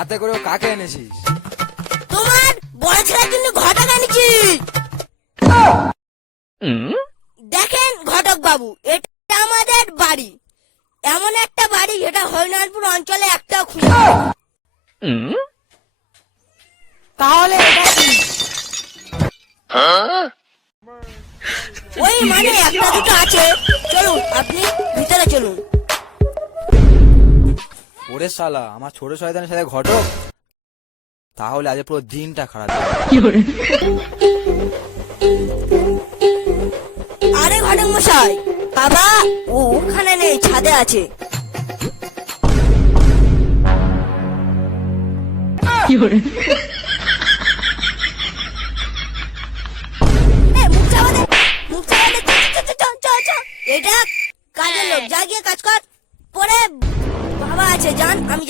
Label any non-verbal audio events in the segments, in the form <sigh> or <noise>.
কাকে এনেছিস? তোমার বড় ছেলের জন্য ঘটক আনিছি দেখেন ঘটক বাবু এটা আমাদের বাড়ি। এমন একটা বাড়ি যেটা হরিনাথপুর অঞ্চলে একটাও খুঁজে পাবে তাহলে এটা কি? ওই মানে একটা দুটো আছে। চলুন আপনি ভিতরে চলুন। ওরে শালা, আমার ছোট শয়তানের সাথে ঘটক? তাহলে আজ পুরো দিনটা খারাপ। আরে ঘটক মশাই, বাবা, ও ওখানে নেই, ছাদে আছে। এটা কাজের লোক, যা গিয়ে কাজ কর।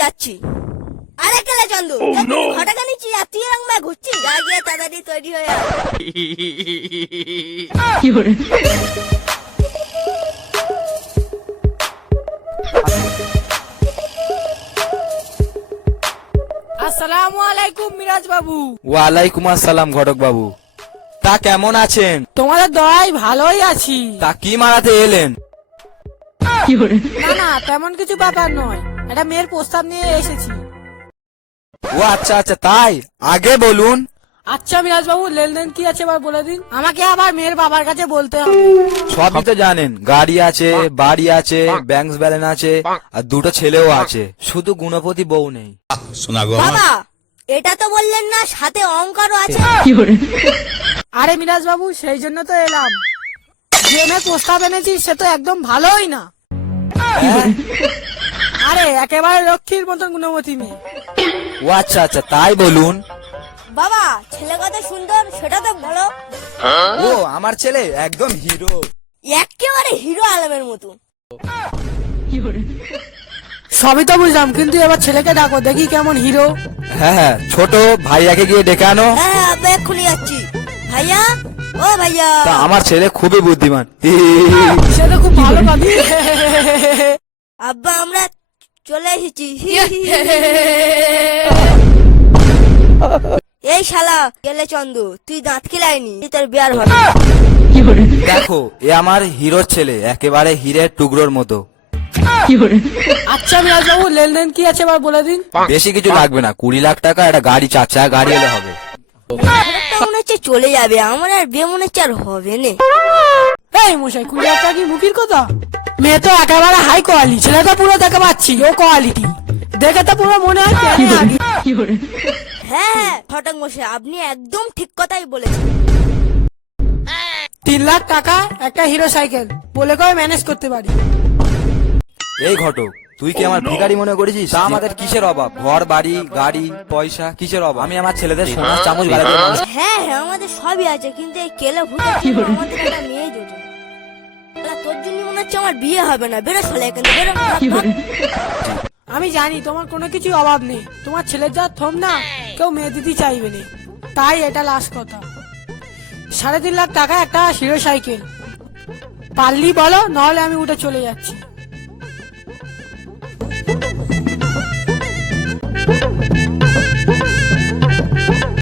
যাচ্ছি। আরে কেলে চন্দু? ঘটাকা নিচ্ছি আর তুই এরকম ভাবে ঘুরছিস যা গিয়ে তাড়াতাড়ি তৈরি হয়ে আয়। <laughs> আসসালামু আলাইকুম মিরাজ বাবু। ওয়ালাইকুম আসসালাম ঘটক বাবু। তা কেমন আছেন? তোমাদের দয়ায় ভালোই আছি। তা কি মারাতে এলেন? না না তেমন কিছু ব্যাপার নয়। একটা মেয়ের প্রস্তাব নিয়ে এসেছি। ও আচ্ছা আচ্ছা তাই? আগে বলুন। আচ্ছা মিরাজ বাবু লেনদেন কি আছে এবার বলে দিন। আমাকে আবার মেয়ের বাবার কাছে বলতে হবে। সবই তো জানেন গাড়ি আছে বাড়ি আছে ব্যাংক ব্যালেন্স আছে আর দুটো ছেলেও আছে। শুধু গুণপতি বউ নেই। শোনা গো বাবা এটা তো বললেন না সাথে অঙ্কারও আছে। আরে মিরাজ বাবু সেই জন্য তো এলাম। যে মেয়ে প্রস্তাব এনেছি সে তো একদম ভালোই না। একেবারে লক্ষ্মীর মতন গুণবতী মেয়ে। ও আচ্ছা আচ্ছা তাই বলুন। বাবা ছেলে কত সুন্দর সেটা তো বলো। ও আমার ছেলে একদম হিরো। একেবারে হিরো আলমের মতো। সবই তো বুঝলাম কিন্তু এবার ছেলেকে ডাকো দেখি কেমন হিরো। হ্যাঁ হ্যাঁ ছোট ভাইয়াকে গিয়ে ডেকে আনো। হ্যাঁ আব্বা এক্ষুনি যাচ্ছি। ভাইয়া? ও ভাইয়া। তা আমার ছেলে খুবই বুদ্ধিমান। সে তো খুব ভালো পাবি আব্বা আমরা চলে এসেছি। এই শালা গেলে চন্দু তুই দাঁত খিলাইনি তোর বিয়ার হবে। দেখো এ আমার হিরোর ছেলে একেবারে হীরের টুকরোর মতো। আচ্ছা মিরাজ বাবু লেনদেন কি আছে এবার বলে দিন? বেশি কিছু লাগবে না কুড়ি লাখ টাকা একটা গাড়ি চার চাকা গাড়ি এলে হবে। মনে হচ্ছে চলে যাবে আমার আর বিয়ে মনে হচ্ছে আর হবে না। এই মশাই কুড়ি হাজার টাকা কি মুখির কথা? মেয়ে তো একেবারে হাই কোয়ালিটি ছেলেটা পুরো দেখে পাচ্ছি লো কোয়ালিটি দেখে তো পুরো মনে হয় হ্যাঁ হ্যাঁ ফটক মশাই আপনি একদম ঠিক কথাই বলেছেন। তিন লাখ টাকা একটা হিরো সাইকেল বলে করে ম্যানেজ করতে পারি। এই ঘটক তুই কি আমার ভিখারি মনে করেছিস? তা আমাদের কিসের অভাব? ঘর বাড়ি গাড়ি পয়সা কিসের অভাব? আমি আমার ছেলেদের সোনার চামচ গাড়ি হ্যাঁ হ্যাঁ আমাদের সবই আছে কিন্তু এই কেলে জন্য আমাদের একটা মেয়ে জোটে আমার বিয়ে হবে না। বেরো আমি জানি তোমার কোনো কিছু অভাব নেই। তোমার ছেলের যা থম না কেউ মেয়ে দিতে চাইবে না। তাই এটা লাস্ট কথা। সাড়ে তিন লাখ টাকা একটা হিরো সাইকেল। পারলি বলো নাহলে আমি উঠে চলে যাচ্ছি। Thank <laughs> you.